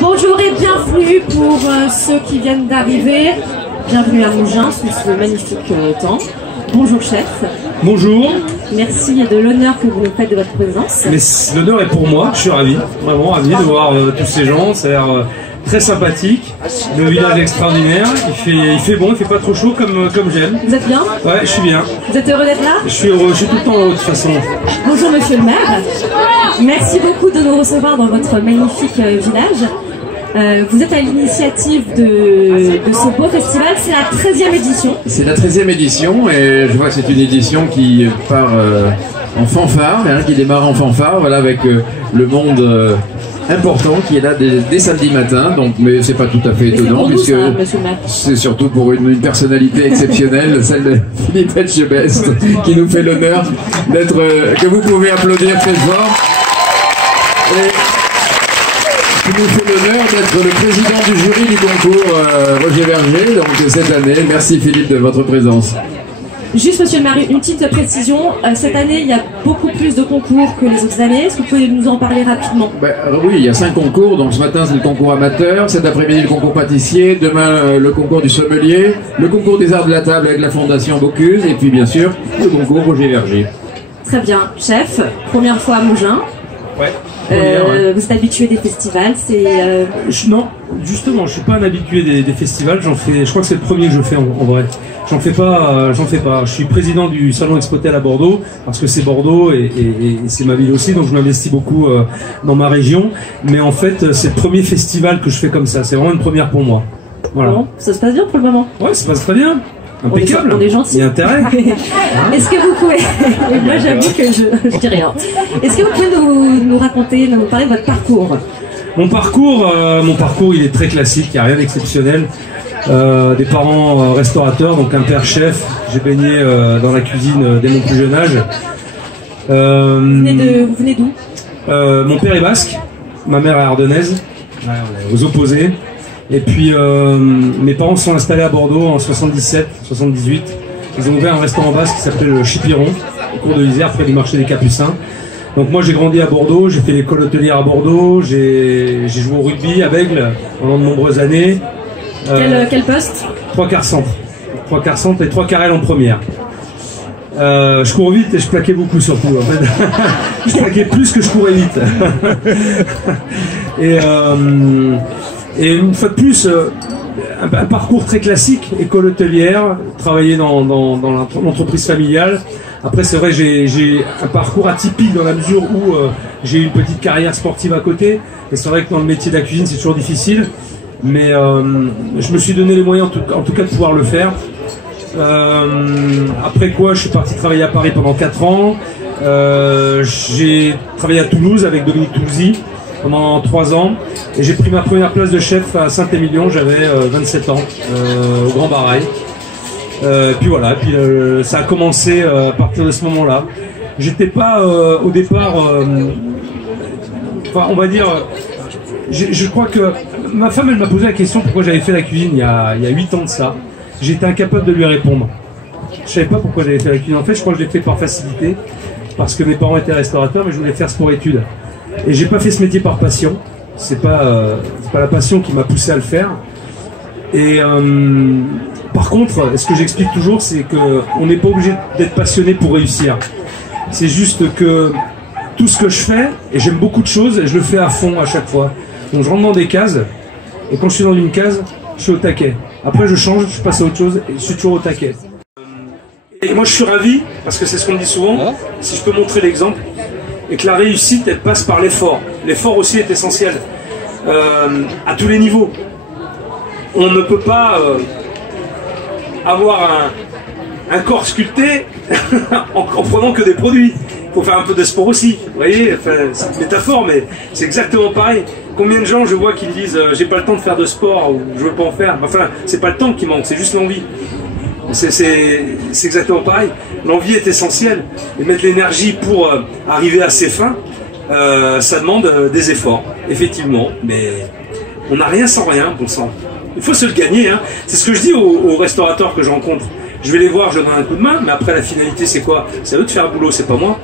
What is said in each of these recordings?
Bonjour et bienvenue pour ceux qui viennent d'arriver. Bienvenue à Mougins sous ce magnifique temps. Bonjour chef. Bonjour. Merci de l'honneur que vous nous faites de votre présence. Mais l'honneur est pour moi, je suis ravi, vraiment ravi de voir tous ces gens, ça a l'air très sympathique, le village est extraordinaire, il fait bon, il fait pas trop chaud comme j'aime. Vous êtes bien? Ouais, je suis bien. Vous êtes heureux d'être là? Je suis heureux, je suis tout le temps heureux de toute façon. Bonjour monsieur le maire, merci beaucoup de nous recevoir dans votre magnifique village. Vous êtes à l'initiative de ce beau festival, c'est la 13e édition. C'est la 13e édition et je vois que c'est une édition qui part en fanfare, hein, qui démarre en fanfare, voilà, avec le monde important qui est là dès samedi matin, donc, mais c'est pas tout à fait étonnant puisque c'est surtout pour une personnalité exceptionnelle, celle de Philippe Etchebest, qui nous fait l'honneur d'être, que vous pouvez applaudir très fort. Qui nous fait l'honneur d'être le président du jury du concours Roger Verger, donc cette année. Merci Philippe de votre présence. Juste monsieur le maire, une petite précision, cette année il y a beaucoup plus de concours que les autres années, est-ce que vous pouvez nous en parler rapidement? Oui, il y a 5 concours, donc ce matin c'est le concours amateur, cet après-midi le concours pâtissier, demain le concours du sommelier, le concours des arts de la table avec la fondation Bocuse, et puis bien sûr le concours Roger Verger. Très bien, chef, première fois à Mougins. Ouais. Vous êtes habitué des festivals, Non, justement, je suis pas un habitué des festivals. Je crois que c'est le premier que je fais en vrai. J'en fais pas. Je suis président du salon Expotel à Bordeaux parce que c'est Bordeaux et c'est ma ville aussi, donc je m'investis beaucoup dans ma région. Mais en fait, c'est le premier festival que je fais comme ça. C'est vraiment une première pour moi. Voilà. Bon, ça se passe bien pour le moment. Ouais, ça se passe très bien. Impeccable. On est gentil. Il y a intérêt. Est-ce que vous pouvez... Moi j'avoue que je dis rien. Est-ce que vous pouvez nous raconter, nous parler de votre parcours? Mon parcours il est très classique, il n'y a rien d'exceptionnel. Des parents restaurateurs, donc un père chef. J'ai baigné dans la cuisine dès mon plus jeune âge. Vous venez d'où? Mon père est basque, ma mère est ardennaise, ouais, on est aux opposés. Et puis mes parents se sont installés à Bordeaux en 77, 78. Ils ont ouvert un restaurant basque qui s'appelait le Chipiron, au cours de l'Isère, près du marché des Capucins. Donc moi j'ai grandi à Bordeaux, j'ai fait l'école hôtelière à Bordeaux, j'ai joué au rugby à Bègle pendant de nombreuses années. Quel poste? 3 quarts centre. 3 quarts centre et 3 quarts aile en première. Je cours vite et je plaquais beaucoup surtout. En fait. Je plaquais plus que je courais vite. Et une fois de plus, un parcours très classique, école hôtelière, travailler dans l'entreprise familiale. Après, c'est vrai, j'ai un parcours atypique dans la mesure où j'ai eu une petite carrière sportive à côté. Et c'est vrai que dans le métier de la cuisine, c'est toujours difficile. Mais je me suis donné les moyens, en tout cas, de pouvoir le faire. Après quoi, je suis parti travailler à Paris pendant 4 ans. J'ai travaillé à Toulouse avec Dominique Toulousy pendant 3 ans. Et j'ai pris ma première place de chef à Saint-Émilion, j'avais 27 ans, au Grand Barail. Puis voilà, puis ça a commencé à partir de ce moment-là. J'étais pas au départ, enfin on va dire, je crois que ma femme elle m'a posé la question pourquoi j'avais fait la cuisine il y a 8 ans de ça. J'étais incapable de lui répondre. Je savais pas pourquoi j'avais fait la cuisine. En fait, je crois que je l'ai fait par facilité, parce que mes parents étaient restaurateurs, mais je voulais faire sport-études. Et j'ai pas fait ce métier par passion. C'est pas la passion qui m'a poussé à le faire. Et par contre, ce que j'explique toujours, c'est qu'on n'est pas obligé d'être passionné pour réussir. C'est juste que tout ce que je fais, et j'aime beaucoup de choses, et je le fais à fond à chaque fois. Donc je rentre dans des cases, et quand je suis dans une case, je suis au taquet. Après je change, je passe à autre chose, et je suis toujours au taquet. Et moi je suis ravi, parce que c'est ce qu'on me dit souvent, si je peux montrer l'exemple, et que la réussite, elle passe par l'effort. L'effort aussi est essentiel, à tous les niveaux. On ne peut pas avoir un corps sculpté en prenant que des produits. Il faut faire un peu de sport aussi, vous voyez, enfin, c'est une métaphore, mais c'est exactement pareil. Combien de gens je vois qui me disent j'ai pas le temps de faire de sport ou je veux pas en faire. Enfin, c'est pas le temps qui manque, c'est juste l'envie. C'est exactement pareil. L'envie est essentielle. Et mettre l'énergie pour arriver à ses fins, ça demande des efforts, effectivement. Mais on n'a rien sans rien, bon sang. Il faut se le gagner. Hein. C'est ce que je dis aux restaurateurs que je rencontre. Je vais les voir, je leur donne un coup de main, mais après la finalité c'est quoi? C'est à eux de faire le boulot, c'est pas moi.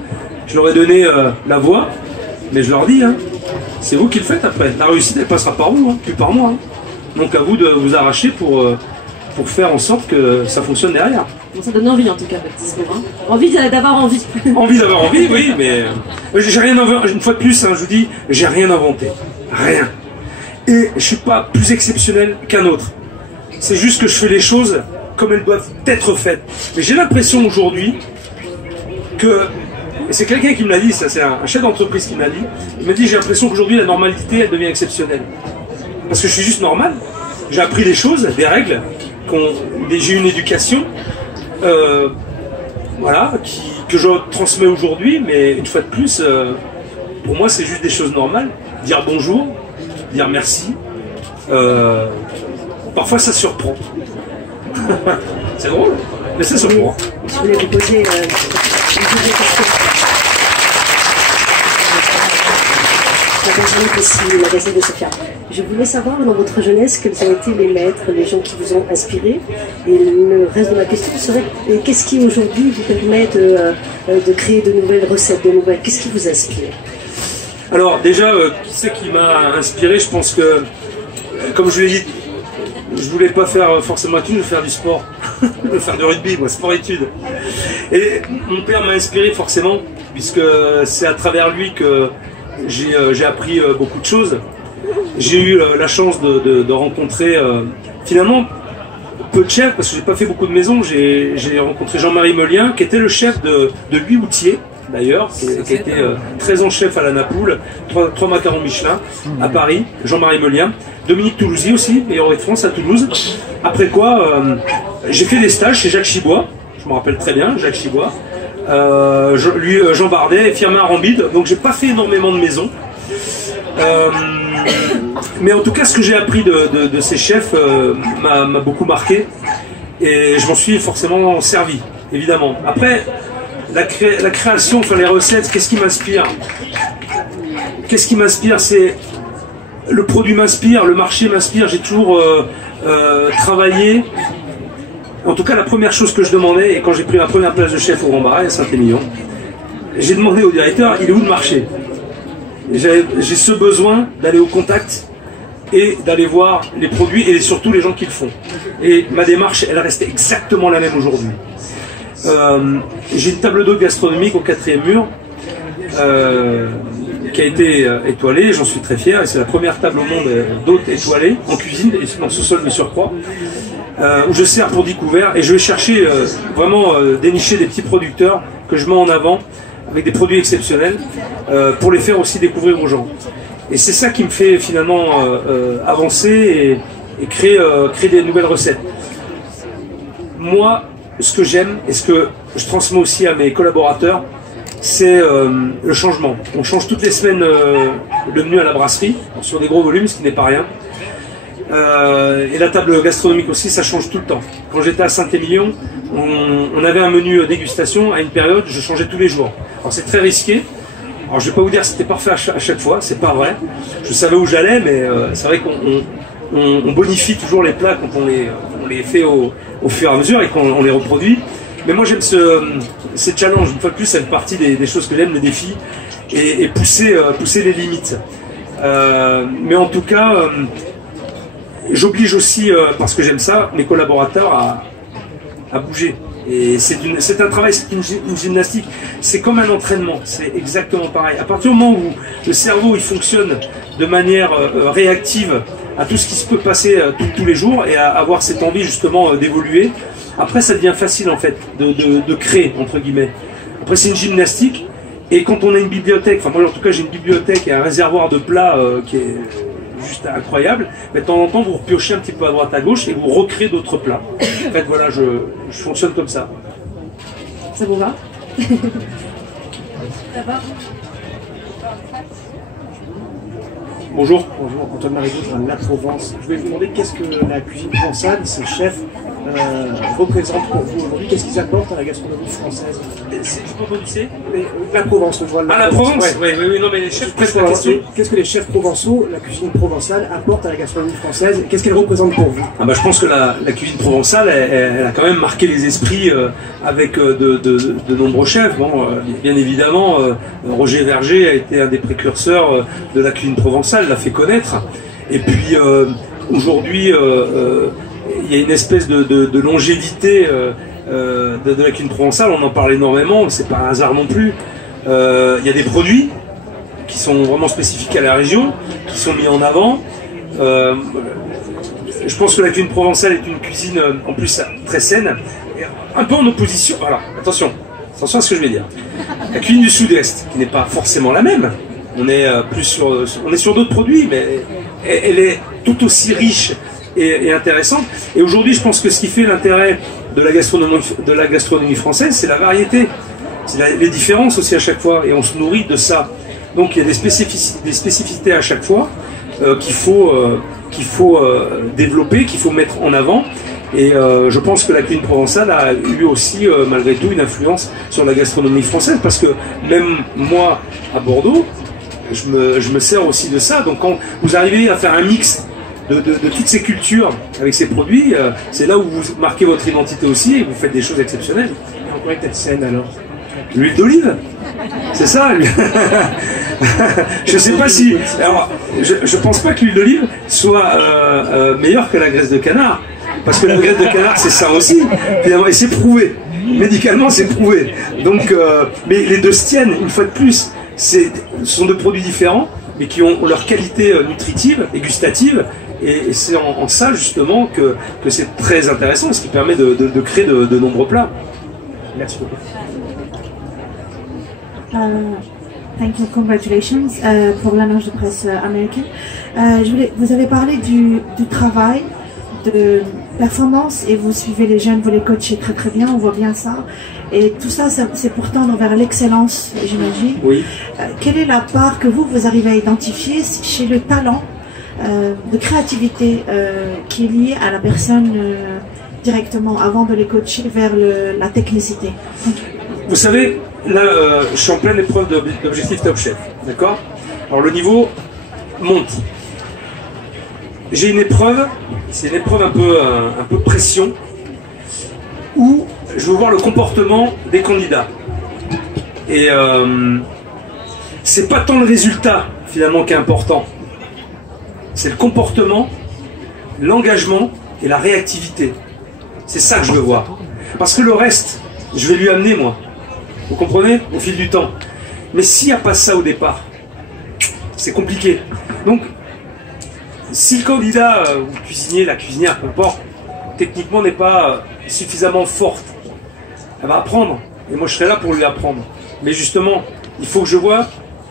Je leur ai donné la voie, mais je leur dis, hein, c'est vous qui le faites après. La réussite, elle passera par vous, hein, plus par moi. Hein. Donc à vous de vous arracher pour faire en sorte que ça fonctionne derrière. Bon, ça donne envie en tout cas, votre discours. Hein. Envie d'avoir envie. Envie d'avoir envie, oui, mais j'ai rien inventé. Une fois de plus, hein, je vous dis, j'ai rien inventé. Rien. Et je suis pas plus exceptionnel qu'un autre. C'est juste que je fais les choses comme elles doivent être faites. Mais j'ai l'impression aujourd'hui que, et c'est quelqu'un qui me l'a dit, ça c'est un chef d'entreprise qui m'a dit, il m'a dit j'ai l'impression qu'aujourd'hui la normalité elle devient exceptionnelle. Parce que je suis juste normal, j'ai appris des choses, des règles, j'ai une éducation, voilà, que je transmets aujourd'hui, mais une fois de plus, pour moi c'est juste des choses normales. Dire bonjour, dire merci, parfois ça surprend. C'est drôle, mais ça surprend. Je voulais vous poser une question. La magazine de Sophia. Je voulais savoir dans votre jeunesse quels ont été les maîtres, les gens qui vous ont inspiré. Et le reste de ma question serait qu'est-ce qui aujourd'hui vous permet de créer de nouvelles recettes, de nouvelles. Qu'est-ce qui vous inspire? Alors déjà, qui c'est qui m'a inspiré? Je pense que, comme je l'ai dit, je voulais pas faire forcément études, je voulais faire du sport. Je voulais faire du rugby, moi, sport-études. Et mon père m'a inspiré forcément, puisque c'est à travers lui que j'ai appris beaucoup de choses. J'ai eu la chance de rencontrer finalement peu de chefs, parce que j'ai pas fait beaucoup de maisons. J'ai rencontré Jean-Marie Meulien, qui était le chef de Huit-Houtier, d'ailleurs, qui a été 13 ans chef à la Napoule, 3 macarons Michelin à Paris, Jean-Marie Meulien. Dominique Toulouzy aussi, meilleur de France à Toulouse. Après quoi, j'ai fait des stages chez Jacques Chibois, je me rappelle très bien, Jacques Chibois. Jean Bardet et Firmin Rambide, donc j'ai pas fait énormément de maisons. Mais en tout cas, ce que j'ai appris de ces chefs m'a beaucoup marqué et je m'en suis forcément servi, évidemment. Après, la création, enfin les recettes, qu'est-ce qui m'inspire? Qu'est-ce qui m'inspire? C'est le produit m'inspire, le marché m'inspire. J'ai toujours travaillé. En tout cas, la première chose que je demandais, et quand j'ai pris ma première place de chef au Grand Baray à Saint-Émilion, j'ai demandé au directeur, il est où le marché? J'ai ce besoin d'aller au contact et d'aller voir les produits et surtout les gens qui le font. Et ma démarche, elle reste exactement la même aujourd'hui. J'ai une table d'hôte gastronomique au 4e mur qui a été étoilée, j'en suis très fier, et c'est la première table au monde d'hôte étoilée en cuisine, et dans ce sol de surcroît. Où je sers pour 10 couverts et je vais chercher vraiment dénicher des petits producteurs que je mets en avant avec des produits exceptionnels pour les faire aussi découvrir aux gens. Et c'est ça qui me fait finalement avancer et créer des nouvelles recettes. Moi, ce que j'aime et ce que je transmets aussi à mes collaborateurs, c'est le changement. On change toutes les semaines le menu à la brasserie sur des gros volumes, ce qui n'est pas rien. Et la table gastronomique aussi, ça change tout le temps. Quand j'étais à Saint-Émilion, on avait un menu dégustation à une période, je changeais tous les jours. Alors c'est très risqué. Alors je vais pas vous dire que c'était parfait à chaque fois, c'est pas vrai. Je savais où j'allais, mais c'est vrai qu'on bonifie toujours les plats quand on les fait au fur et à mesure et qu'on les reproduit. Mais moi j'aime ces challenges. Une fois de plus, ça fait partie des choses que j'aime, les défis et pousser les limites. Mais en tout cas, j'oblige aussi, parce que j'aime ça, mes collaborateurs à bouger. Et c'est un travail, c'est une gymnastique. C'est comme un entraînement, c'est exactement pareil. À partir du moment où le cerveau il fonctionne de manière réactive à tout ce qui se peut passer tous les jours et à avoir cette envie justement d'évoluer, après ça devient facile en fait de créer, entre guillemets. Après c'est une gymnastique. Et quand on a une bibliothèque, enfin moi en tout cas j'ai une bibliothèque et un réservoir de plats qui est juste incroyable, mais de temps en temps vous repiochez un petit peu à droite à gauche et vous recréez d'autres plats. En fait voilà, je fonctionne comme ça. Ça vous va? Bonjour. Bonjour, Antoine Marigot de La Provence. Je voulais vous demander qu'est-ce que la cuisine provenzale, ces chefs, représentent pour vous aujourd'hui? Qu'est-ce qu'ils apportent à la gastronomie française? La Provence, je vois. La Provence. Oui, non, mais les chefs prêtent la question. Qu'est-ce que les chefs provençaux, la cuisine provençale, apportent à la gastronomie française? Qu'est-ce qu'elle représente pour vous? Je pense que la cuisine provençale, elle a quand même marqué les esprits avec de nombreux chefs. Bon, bien évidemment, Roger Verger a été un des précurseurs de la cuisine provençale, l'a fait connaître. Et puis aujourd'hui, il y a une espèce de longévité de la cuisine provençale. On en parle énormément, c'est pas un hasard non plus. Il y a des produits qui sont vraiment spécifiques à la région, qui sont mis en avant. Je pense que la cuisine provençale est une cuisine en plus très saine, un peu en opposition. Voilà, attention à ce que je vais dire. La cuisine du Sud-Est, qui n'est pas forcément la même. On est sur d'autres produits, mais elle est tout aussi riche et intéressante. Et aujourd'hui, je pense que ce qui fait l'intérêt de la gastronomie française, c'est la variété, c'est les différences aussi à chaque fois, et on se nourrit de ça. Donc il y a des spécificités à chaque fois qu'il faut développer, qu'il faut mettre en avant. Et je pense que la cuisine provençale a eu aussi, malgré tout, une influence sur la gastronomie française, parce que même moi, à Bordeaux, je me sers aussi de ça. Donc quand vous arrivez à faire un mix de toutes ces cultures avec ces produits, c'est là où vous marquez votre identité aussi et vous faites des choses exceptionnelles. En quoi est-elle saine alors? L'huile d'olive, c'est ça. Je sais pas si. Alors, je pense pas que l'huile d'olive soit meilleure que la graisse de canard, parce que la graisse de canard c'est ça aussi, finalement, et c'est prouvé. Médicalement, c'est prouvé. Donc, mais les deux se tiennent une fois de plus. Ce sont deux produits différents, mais qui ont leur qualité nutritive et gustative. Et c'est en ça justement que c'est très intéressant, ce qui permet de créer de nombreux plats. Merci beaucoup. Thank you, congratulations pour l'annonce de presse américaine. Vous avez parlé du travail, de performance, et vous suivez les jeunes, vous les coachez très très bien, on voit bien ça. Et tout ça, c'est pour tendre vers l'excellence, j'imagine. Oui. Quelle est la part que vous arrivez à identifier chez le talent de créativité qui est lié à la personne directement, avant de les coacher vers la technicité? Vous savez, là, je suis en pleine épreuve d'objectif Top Chef, d'accord? Alors le niveau monte. J'ai une épreuve, c'est une épreuve un peu pression, où je veux voir le comportement des candidats. Et c'est pas tant le résultat finalement qui est important, c'est le comportement, l'engagement et la réactivité. C'est ça que je veux voir. Parce que le reste, je vais lui amener moi. Vous comprenez? Au fil du temps. Mais s'il n'y a pas ça au départ, c'est compliqué. Donc, si le candidat ou le cuisinier, la cuisinière qu'on porte, techniquement n'est pas suffisamment forte, elle va apprendre. Et moi, je serai là pour lui apprendre. Mais justement, il faut que je voie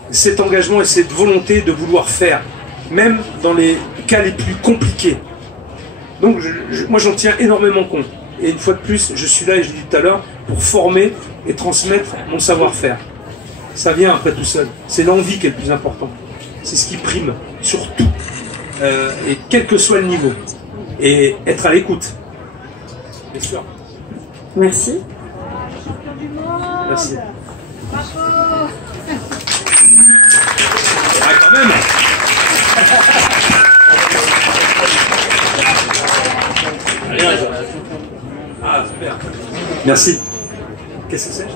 cet engagement et cette volonté de vouloir faire, même dans les cas les plus compliqués. Donc, moi, j'en tiens énormément compte. Et une fois de plus, je suis là, et je l'ai dit tout à l'heure, pour former et transmettre mon savoir-faire. Ça vient après tout seul. C'est l'envie qui est le plus important. C'est ce qui prime, surtout. Et quel que soit le niveau. Et être à l'écoute. Bien sûr. Merci. Merci. Ah, quand même. Ah, super. Merci. Qu'est-ce que c'est?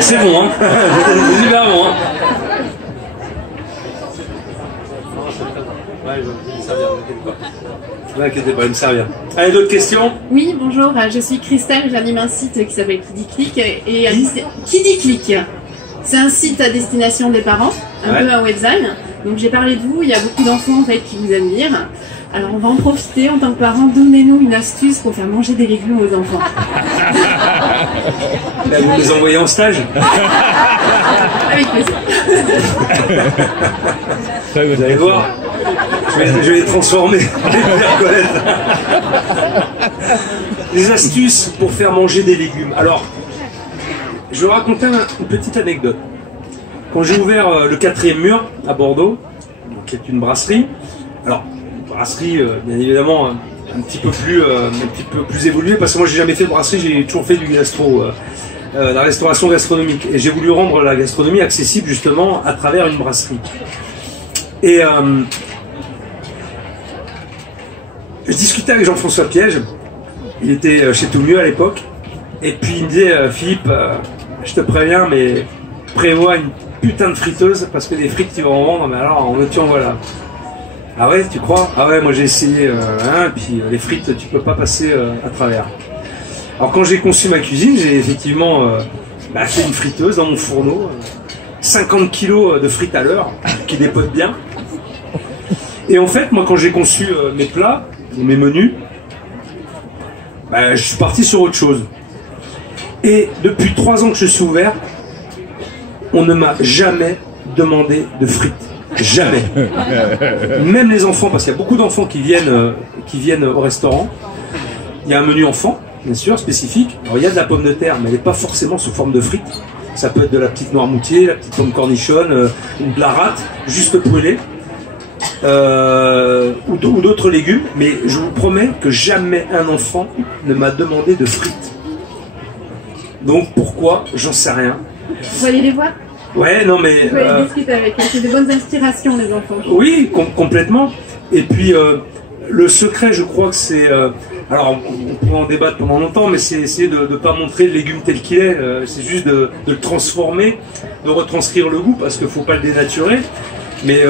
C'est bon, hein. C'est super bon, hein. Ouais, je vais me servir, ne m'inquiétez pas, il me servir. Allez, d'autres questions? Oui, bonjour, je suis Christelle, j'anime un site qui s'appelle Kidiclick. Et Kidiclick, c'est un site à destination des parents, un peu un webzine. Donc j'ai parlé de vous, il y a beaucoup d'enfants en fait qui vous admirent. Alors on va en profiter en tant que parents, donnez-nous une astuce pour faire manger des légumes aux enfants. Là, vous les envoyez en stage? Avec plaisir. Vous allez voir, je vais les transformer. Les astuces pour faire manger des légumes. Alors, je vais raconter une petite anecdote. quand j'ai ouvert le 4e mur à Bordeaux, qui est une brasserie, alors brasserie bien évidemment un petit peu plus évoluée, parce que moi j'ai jamais fait de brasserie, j'ai toujours fait du gastro, la restauration gastronomique, et j'ai voulu rendre la gastronomie accessible justement à travers une brasserie. Et je discutais avec Jean-François Piège, il était chez Tout Mieux à l'époque, et puis il me disait Philippe, je te préviens, mais prévois une putain de friteuse, parce que des frites tu vas en vendre, mais alors en veux-tu en voilà. Ah ouais, tu crois? Ah ouais, moi j'ai essayé, et puis les frites tu peux pas passer à travers. Alors quand j'ai conçu ma cuisine, j'ai effectivement fait une friteuse dans mon fourneau, 50 kilos de frites à l'heure, qui dépotent bien. Et en fait, moi quand j'ai conçu mes plats, mes menus, je suis parti sur autre chose. Et depuis 3 ans que je suis ouvert, on ne m'a jamais demandé de frites. Jamais. Même les enfants, parce qu'il y a beaucoup d'enfants qui viennent au restaurant. Il y a un menu enfant, bien sûr, spécifique. Alors il y a de la pomme de terre, mais elle n'est pas forcément sous forme de frites. Ça peut être de la petite noirmoutier, la petite pomme cornichonne, ou de la rate, juste brûlée. Ou d'autres légumes, mais je vous promets que jamais un enfant ne m'a demandé de frites. Donc pourquoi? J'en sais rien. Vous allez les voir? Ouais, non mais... Vous allez discuter avec eux, c'est de bonnes inspirations les enfants. Oui, complètement. Et puis le secret, je crois que c'est... alors on peut en débattre pendant longtemps, mais c'est essayer de ne pas montrer le légume tel qu'il est, c'est juste de le transformer, de retranscrire le goût, parce qu'il ne faut pas le dénaturer, mais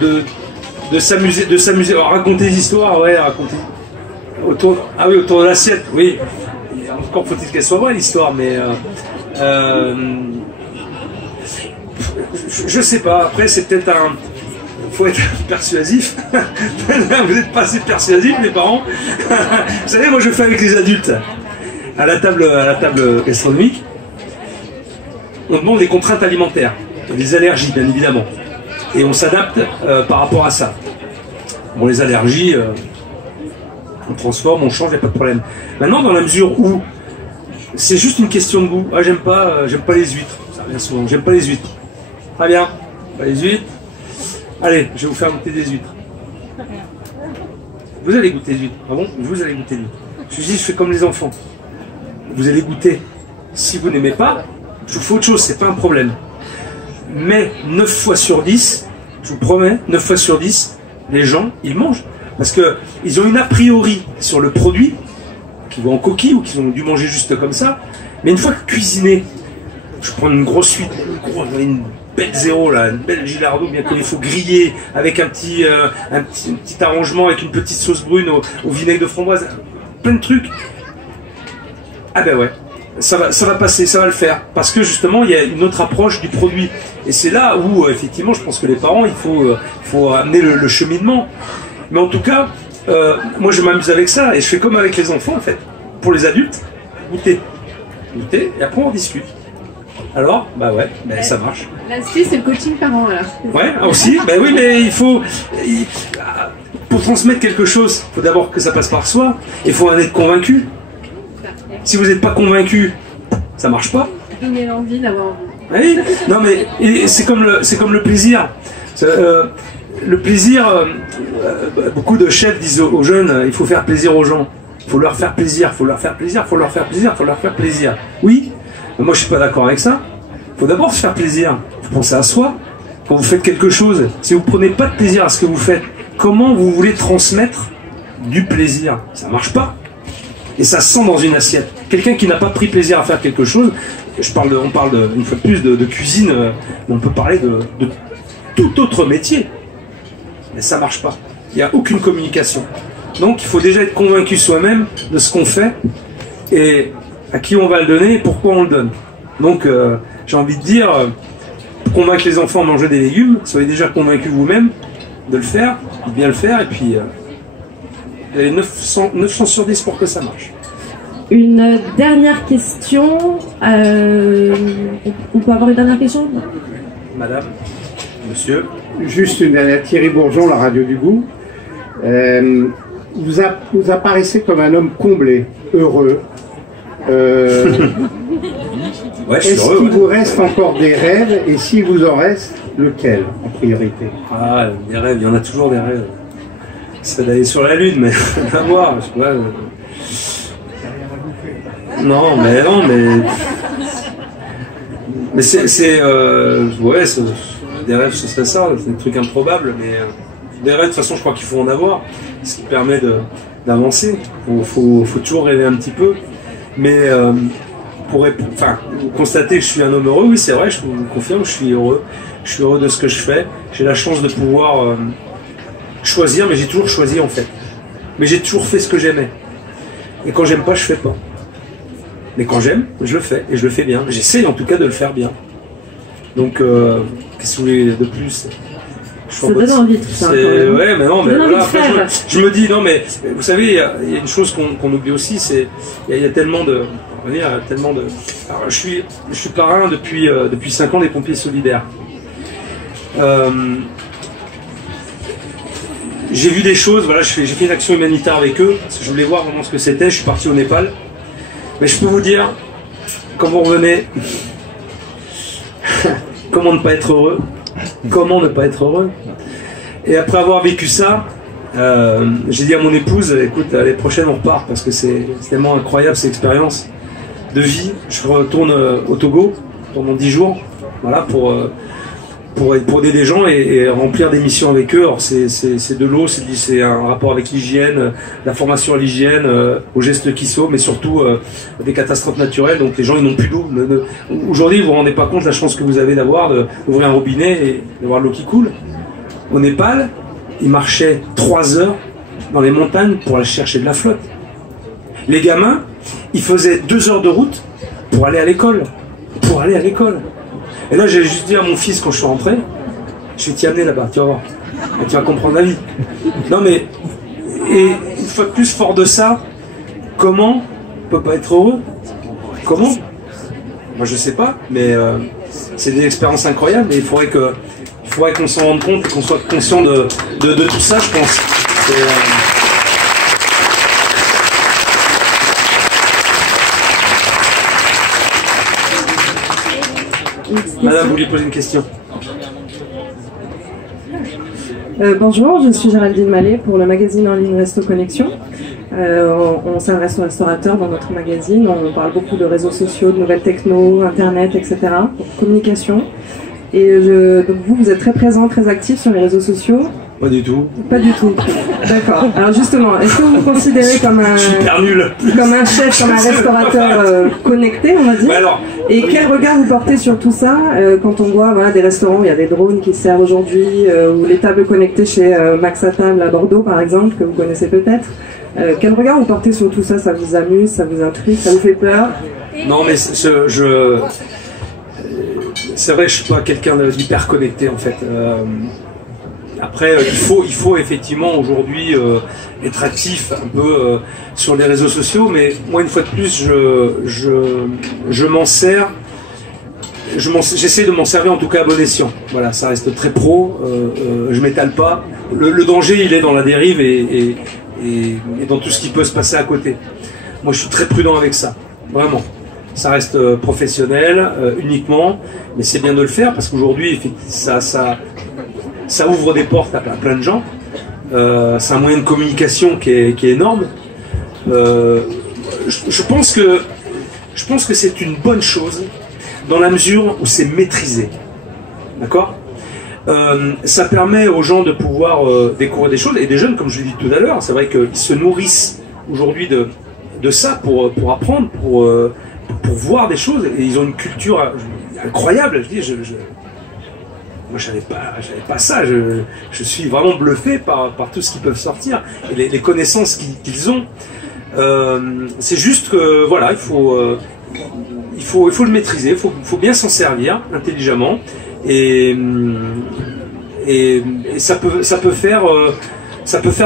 de s'amuser, raconter des histoires, ouais, raconter autour de l'assiette, oui. Encore faut-il qu'elle soit vraie l'histoire, mais je sais pas. Après c'est peut-être faut être persuasif. Vous n'êtes pas assez persuasif, les parents. Vous savez, moi je fais avec les adultes à la table gastronomique. On demande des contraintes alimentaires, des allergies bien évidemment, et on s'adapte par rapport à ça. Bon, les allergies, on transforme, on change, il n'y a pas de problème. Maintenant, dans la mesure où c'est juste une question de goût. Ah, j'aime pas les huîtres. Ça revient souvent. J'aime pas les huîtres. Très bien. Pas les huîtres. Allez, je vais vous faire goûter des huîtres. Vous allez goûter des huîtres. Ah bon? Vous allez goûter des huîtres. Je fais comme les enfants. Vous allez goûter. Si vous n'aimez pas, je vous fais autre chose, c'est pas un problème. Mais 9 fois sur 10, je vous promets, 9 fois sur 10, les gens, ils mangent. Parce qu'ils ont une a priori sur le produit, qu'ils voient en coquille ou qu'ils ont dû manger juste comme ça. Mais une fois cuisiné, je prends une grosse huître, une belle zéro, là, une belle gilardo, bien qu'il faut griller avec un petit arrangement, avec une petite sauce brune au vinaigre de framboise, plein de trucs. Ah ben ouais, ça va passer, ça va le faire. Parce que justement, il y a une autre approche du produit. Et c'est là où, effectivement, je pense que les parents, il faut amener le cheminement. Mais en tout cas, moi je m'amuse avec ça et je fais comme avec les enfants en fait. Pour les adultes, goûter, et après on discute. Alors, bah ouais, ça marche. L'astuce c'est le coaching parent alors. Ouais, aussi, bah oui, mais pour transmettre quelque chose, il faut d'abord que ça passe par soi, et il faut en être convaincu. Si vous n'êtes pas convaincu, ça marche pas. Donner l'envie d'avoir envie. Oui, non mais c'est comme le plaisir. Le plaisir, beaucoup de chefs disent aux jeunes, il faut faire plaisir aux gens. Il faut leur faire plaisir, il faut leur faire plaisir, il faut leur faire plaisir, il faut leur faire plaisir. Oui, mais moi je suis pas d'accord avec ça. Il faut d'abord se faire plaisir. Il faut penser à soi. Quand vous faites quelque chose, si vous prenez pas de plaisir à ce que vous faites, comment vous voulez transmettre du plaisir? Ça marche pas. Et ça se sent dans une assiette. Quelqu'un qui n'a pas pris plaisir à faire quelque chose, on parle une fois de plus de cuisine, mais on peut parler de tout autre métier. Mais ça marche pas. Il n'y a aucune communication. Donc il faut déjà être convaincu soi-même de ce qu'on fait et à qui on va le donner et pourquoi on le donne. Donc j'ai envie de dire, pour convaincre les enfants à manger des légumes, soyez déjà convaincus vous-même de le faire, de bien le faire, et puis vous avez 900 sur 10 pour que ça marche. Une dernière question. On peut avoir une dernière question? Madame, monsieur. Juste une dernière. Thierry Bourgeon, la radio du goût. Vous apparaissez comme un homme comblé, heureux. Ouais, Est-ce qu'il vous reste encore des rêves, et s'il vous en reste, lequel en priorité? Ah, des rêves, il y en a toujours des rêves. C'est d'aller sur la Lune, mais à voir, je sais pas. Non, mais ouais, des rêves, ce serait ça, c'est des trucs improbables, mais des rêves, de toute façon, je crois qu'il faut en avoir, ce qui permet d'avancer. Faut toujours rêver un petit peu, mais pour constater que je suis un homme heureux, oui, c'est vrai, je vous confirme, je suis heureux de ce que je fais. J'ai la chance de pouvoir choisir, mais j'ai toujours choisi en fait. Mais j'ai toujours fait ce que j'aimais. Et quand j'aime pas, je fais pas. Mais quand j'aime, je le fais, et je le fais bien. J'essaye en tout cas de le faire bien. Donc, qu'est-ce que vous voulez de plus? Ça donne envie tout ça. Ouais, mais non, mais voilà, après, je me dis, non, mais vous savez, il y a une chose qu'on oublie aussi, c'est il y a tellement de. On va dire, tellement de. Alors, je suis parrain depuis 5 ans des pompiers solidaires. J'ai vu des choses, voilà, j'ai fait une action humanitaire avec eux, parce que je voulais voir vraiment ce que c'était, je suis parti au Népal. Mais je peux vous dire, quand vous revenez, comment ne pas être heureux? Comment ne pas être heureux? Et après avoir vécu ça, j'ai dit à mon épouse, écoute, l'année prochaine on repart, parce que c'est tellement incroyable cette expérience de vie. Je retourne au Togo pendant 10 jours, voilà, pour aider des gens et remplir des missions avec eux. Alors c'est de l'eau, c'est un rapport avec l'hygiène, la formation à l'hygiène, aux gestes qui sauvent, mais surtout des catastrophes naturelles. Donc les gens ils n'ont plus d'eau. Aujourd'hui vous vous rendez pas compte la chance que vous avez d'ouvrir un robinet et d'avoir de l'eau qui coule. Au Népal, ils marchaient 3 heures dans les montagnes pour aller chercher de la flotte. Les gamins, ils faisaient 2 heures de route pour aller à l'école. Et là, j'ai juste dit à mon fils quand je suis rentré, je vais t'y amener là-bas, tu vas voir. Et tu vas comprendre la vie. Non mais, et une fois de plus, fort de ça, comment on peut pas être heureux? Comment? Moi je sais pas, mais c'est des expériences incroyables et il faudrait qu'on s'en rende compte, qu'on soit conscient de tout ça, je pense. Madame, vous voulez poser une question? Bonjour, je suis Géraldine Mallet pour le magazine en ligne Resto Connexion. On s'adresse aux restaurateurs dans notre magazine. On parle beaucoup de réseaux sociaux, de nouvelles techno, internet, etc. Communication. Et donc vous êtes très présent, très actif sur les réseaux sociaux. Pas du tout. Pas du tout. D'accord. Alors justement, est-ce que vous vous considérez comme un chef, comme un restaurateur connecté, on va dire? Et quel regard vous portez sur tout ça quand on voit des restaurants, il y a des drones qui servent aujourd'hui, ou les tables connectées chez Max à Table à Bordeaux par exemple, que vous connaissez peut-être. Quel regard vous portez sur tout ça? Ça vous amuse, ça vous intrigue, ça vous fait peur? Non mais c'est vrai, je suis pas quelqu'un d'hyper connecté en fait. Après, il faut effectivement aujourd'hui être actif un peu sur les réseaux sociaux, mais moi une fois de plus, je m'en sers. J'essaie de m'en servir en tout cas à bon escient. Voilà, ça reste très pro. Je m'étale pas. Le danger, il est dans la dérive et dans tout ce qui peut se passer à côté. Moi, je suis très prudent avec ça, vraiment. Ça reste professionnel uniquement, mais c'est bien de le faire parce qu'aujourd'hui, ça ouvre des portes à plein de gens. C'est un moyen de communication qui est énorme. Je pense que c'est une bonne chose dans la mesure où c'est maîtrisé. D'accord? Ça permet aux gens de pouvoir découvrir des choses, et des jeunes, comme je l'ai dit tout à l'heure, c'est vrai qu'ils se nourrissent aujourd'hui de ça pour apprendre, pour voir des choses, et ils ont une culture incroyable. Je dis, moi je savais pas ça, je suis vraiment bluffé par tout ce qu'ils peuvent sortir, et les connaissances qu'ils ont. C'est juste que voilà, il faut le maîtriser, il faut bien s'en servir intelligemment, et ça peut faire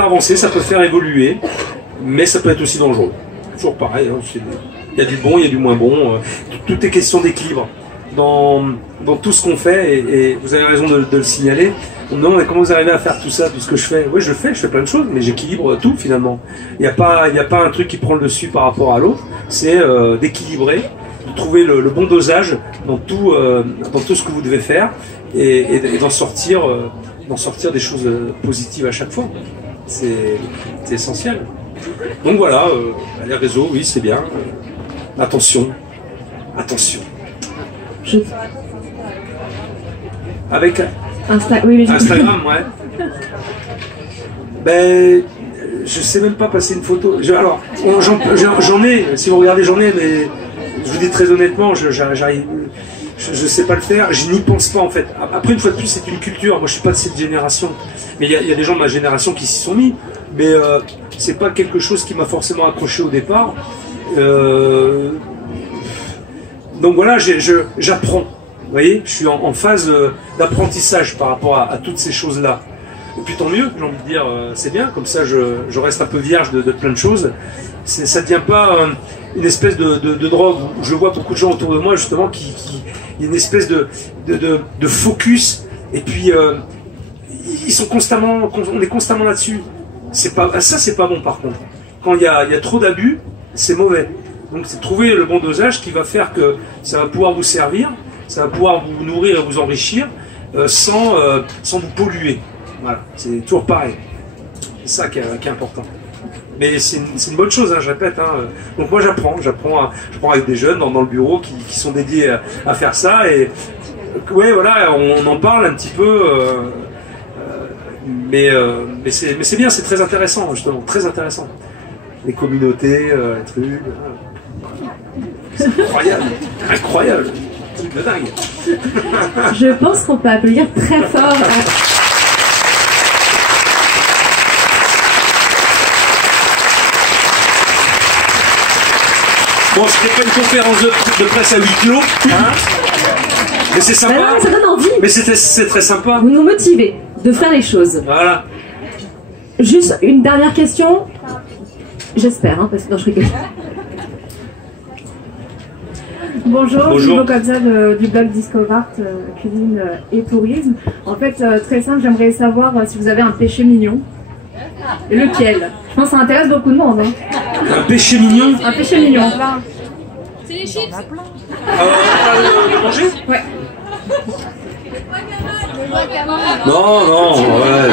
avancer, ça peut faire évoluer, mais ça peut être aussi dangereux. Toujours pareil, hein, il y a du bon, il y a du moins bon, tout est question d'équilibre dans tout ce qu'on fait, et vous avez raison de le signaler. On me demande comment vous arrivez à faire tout ça, tout ce que je fais. Oui, je fais plein de choses, mais j'équilibre tout finalement. Il n'y a pas un truc qui prend le dessus par rapport à l'autre, c'est d'équilibrer trouver le bon dosage dans tout ce que vous devez faire et d'en sortir des choses positives à chaque fois. C'est essentiel. Donc voilà, les réseaux, oui, c'est bien. Attention. Avec Instagram, ouais. Ben, je sais même pas passer une photo. Alors, j'en ai, si vous regardez, j'en ai, mais je vous dis très honnêtement, je sais pas le faire, je n'y pense pas en fait. Après, une fois de plus, c'est une culture. Moi, je suis pas de cette génération, mais il y a des gens de ma génération qui s'y sont mis, mais c'est pas quelque chose qui m'a forcément accroché au départ. Donc voilà, j'apprends. Vous voyez, je suis en phase d'apprentissage par rapport à toutes ces choses-là. Et puis tant mieux, j'ai envie de dire, c'est bien, comme ça je reste un peu vierge de plein de choses. Ça ne devient pas une espèce de drogue. Je vois beaucoup de gens autour de moi justement qui il y a une espèce de focus, et puis ils sont constamment, on est constamment là-dessus. Ça c'est pas bon par contre. Quand il y a trop d'abus, c'est mauvais. Donc c'est trouver le bon dosage qui va faire que ça va pouvoir vous servir, ça va pouvoir vous nourrir et vous enrichir sans vous polluer. Voilà, c'est toujours pareil. C'est ça qui est important. Mais c'est une bonne chose, hein, je répète. Hein. Donc moi j'apprends avec des jeunes dans le bureau qui sont dédiés à faire ça. Et ouais, voilà, on en parle un petit peu. Mais c'est bien, c'est très intéressant, justement, très intéressant. Les communautés, les trucs. C'est incroyable, truc de dingue. Je pense qu'on peut applaudir très fort. Bon, c'était pas une conférence de presse à huis clos, hein, mais c'est sympa. Non, ça donne envie. Mais c'est très sympa. Vous nous motivez de faire les choses. Voilà. Juste une dernière question. J'espère, hein, parce que non, je rigole. Bonjour, je suis Bokabza du blog Discovart, cuisine et tourisme. En fait, très simple, j'aimerais savoir si vous avez un péché mignon. Et lequel? Je pense que ça intéresse beaucoup de monde. Hein. Un péché mignon? Un péché mignon. C'est les chips. De manger? Ouais. Non, ouais.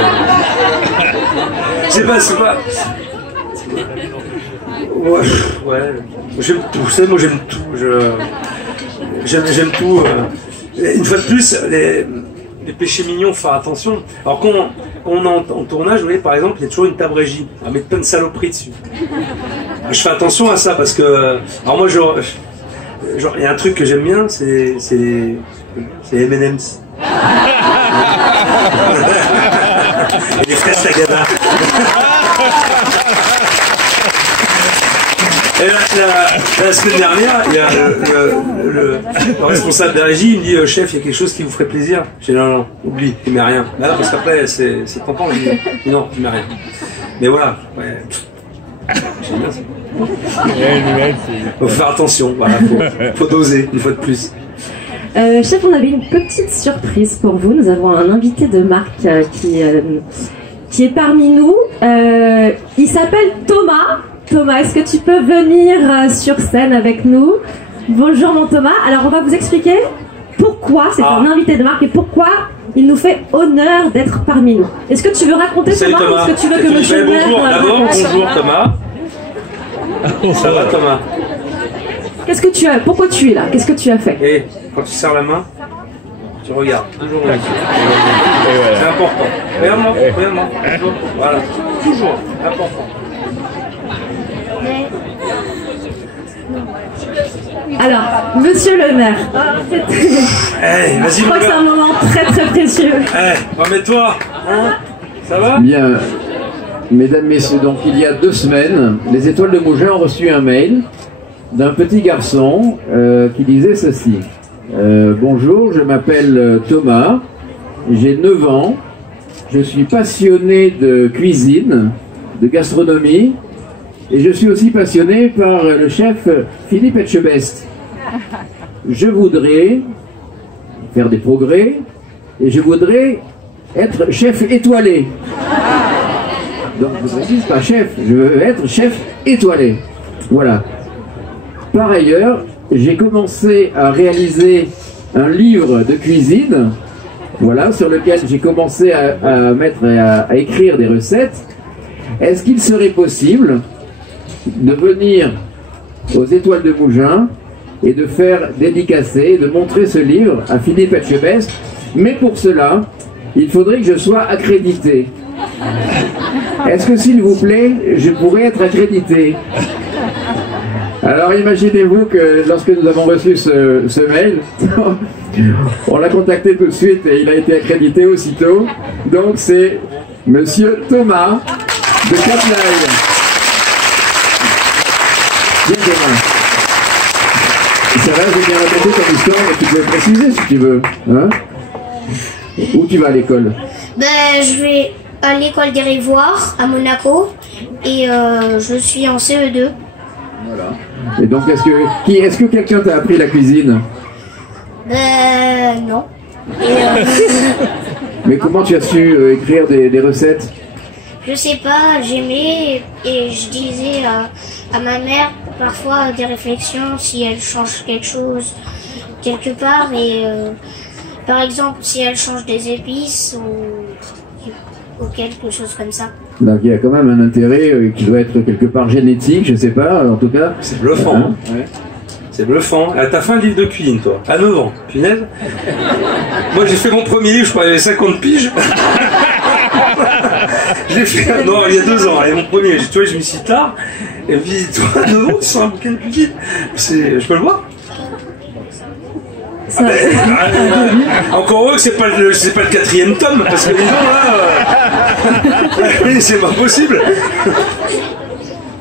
C'est pas. Ouais. J'aime tout, vous savez, moi j'aime tout. J'aime tout. Une fois de plus, les péchés mignons, faut faire attention. Alors quand on est en tournage, vous voyez, par exemple, il y a toujours une table régie. On va mettre plein de saloperies dessus. Je fais attention à ça parce que. Alors moi, genre, il y a un truc que j'aime bien, c'est les M&M's. Et les fraises Tagada. Et la semaine dernière, il y a le responsable de la régie, il me dit chef, il y a quelque chose qui vous ferait plaisir. J'ai dit non, oublie, tu mets rien. Là, parce qu'après, c'est tentant, je dis non, tu mets rien. Mais voilà, ouais. J'aime bien ça. Faut faire attention, voilà, faut doser, une fois de plus. Chef, on avait une petite surprise pour vous. Nous avons un invité de marque qui est parmi nous. Il s'appelle Thomas. Thomas, est-ce que tu peux venir sur scène avec nous? Bonjour mon Thomas. Alors on va vous expliquer pourquoi c'est un invité de marque et pourquoi il nous fait honneur d'être parmi nous. Est-ce que tu veux raconter Thomas, ou est-ce que tu veux que monsieur le maire Bonjour Thomas. Ça va Thomas? Qu'est-ce que tu as? Pourquoi tu es là? Qu'est-ce que tu as fait? Et quand tu serres la main, tu regardes. Toujours là. C'est important. Regarde-moi. Voilà. Toujours important. Alors, monsieur le maire, je crois que c'est un moment très très précieux. Remets-toi, hein? Ça va? Bien, mesdames, messieurs, donc il y a 2 semaines, les Étoiles de Mougins ont reçu un mail d'un petit garçon qui disait ceci. Bonjour, je m'appelle Thomas, j'ai 9 ans, je suis passionné de cuisine, de gastronomie, et je suis aussi passionné par le chef Philippe Etchebest. Je voudrais faire des progrès et je voudrais être chef étoilé. Donc je précise pas chef, je veux être chef étoilé. Voilà. Par ailleurs, j'ai commencé à réaliser un livre de cuisine, voilà, sur lequel j'ai commencé à écrire des recettes. Est-ce qu'il serait possible de venir aux Étoiles de Mougins et de faire dédicacer, de montrer ce livre à Philippe Etchebest, mais pour cela, il faudrait que je sois accrédité. Est-ce que, s'il vous plaît, je pourrais être accrédité? Alors imaginez-vous que lorsque nous avons reçu ce mail, on l'a contacté tout de suite et il a été accrédité aussitôt. Donc c'est Monsieur Thomas de Cap-Nail. Bien, Thomas. Ça va, j'ai bien raconté ton histoire, mais tu peux préciser si tu veux. Hein? Où tu vas à l'école? Ben, je vais à l'école des Rivoires à Monaco et je suis en CE2. Voilà. Et donc, est-ce que quelqu'un t'a appris la cuisine? Ben, non. Mais comment tu as su écrire des recettes? Je sais pas, j'aimais et je disais à ma mère parfois des réflexions si elle change quelque chose quelque part et par exemple si elle change des épices ou quelque chose comme ça. Donc il y a quand même un intérêt qui doit être quelque part génétique, je sais pas, en tout cas. C'est bluffant. Hein, ouais. C'est bluffant. Ah, t'as fait un livre de cuisine, toi, à 9 ans, punaise. Moi, j'ai fait mon premier livre, je crois, il y avait 50 piges. Je l'ai fait, non, il y a 2 ans, et mon premier, tu vois, je m'y suis tard. Et me dit, toi, 9 ans, tu sors un bouquin de cuisine. Je peux le voir? Ah ben, encore heureux que c'est pas le 4e tome, parce que les gens là, c'est pas possible.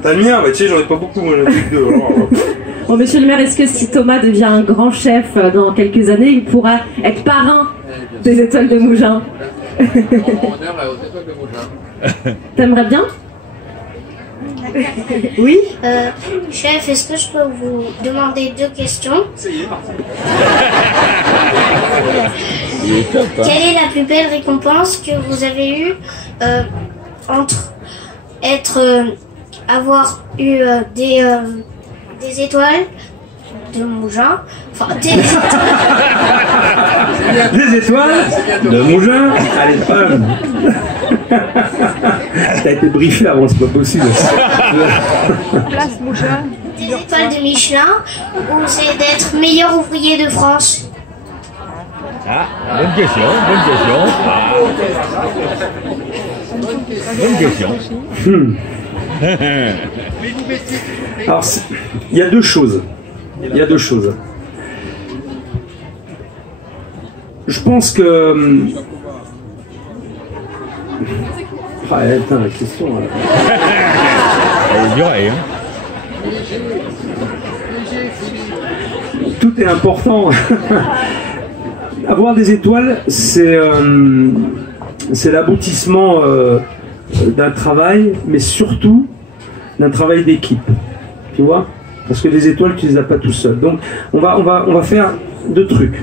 T'as le mien, bah, tu sais, j'en ai pas beaucoup, moi, j'en ai que 2. Bon, monsieur le maire, est-ce que si Thomas devient un grand chef dans quelques années, il pourra être parrain des Étoiles de Mougins? T'aimerais bien? Oui. Chef, est-ce que je peux vous demander 2 questions? Quelle est la plus belle récompense que vous avez eue entre avoir eu des étoiles de Mougins, enfin des étoiles de Mougins, allez, femme. T'as été briefé avant, c'est pas possible. Place Mougins. Des étoiles de Michelin ou c'est d'être meilleur ouvrier de France? Ah, bonne question, bonne question. Bonne question. Alors, il y a 2 choses. Je pense que... Ah, putain, la question... Elle est dure, hein. Tout est important. Avoir des étoiles, c'est l'aboutissement d'un travail, mais surtout d'un travail d'équipe. Tu vois? Parce que les étoiles, tu les as pas tout seul. Donc, on va faire 2 trucs.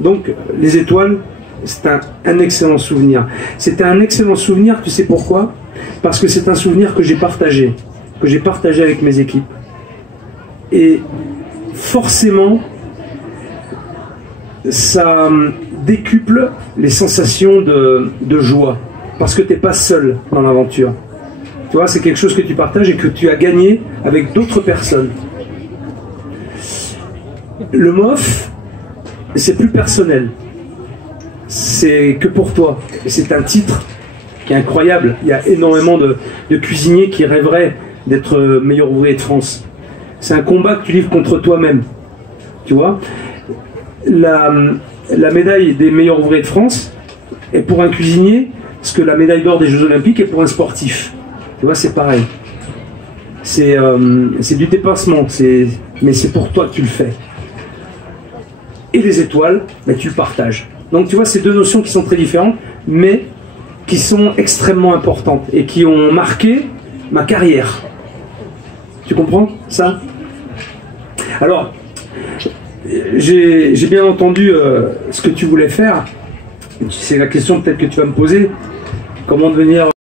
Donc, les étoiles, c'est un excellent souvenir. C'est un excellent souvenir, tu sais pourquoi? Parce que c'est un souvenir que j'ai partagé avec mes équipes. Et forcément, ça décuple les sensations de joie. Parce que tu n'es pas seul dans l'aventure. Tu vois, c'est quelque chose que tu partages et que tu as gagné avec d'autres personnes. Le MOF, c'est plus personnel. C'est que pour toi. Et c'est un titre qui est incroyable. Il y a énormément de cuisiniers qui rêveraient d'être meilleur ouvrier de France. C'est un combat que tu livres contre toi-même. Tu vois, la médaille des meilleurs ouvriers de France est pour un cuisinier ce que la médaille d'or des Jeux Olympiques est pour un sportif. Tu vois, c'est pareil. C'est du dépassement, mais c'est pour toi que tu le fais. Et les étoiles, bah, tu le partages. Donc tu vois, c'est 2 notions qui sont très différentes, mais qui sont extrêmement importantes et qui ont marqué ma carrière. Tu comprends ça? Alors, j'ai bien entendu ce que tu voulais faire. C'est la question peut-être que tu vas me poser. Comment devenir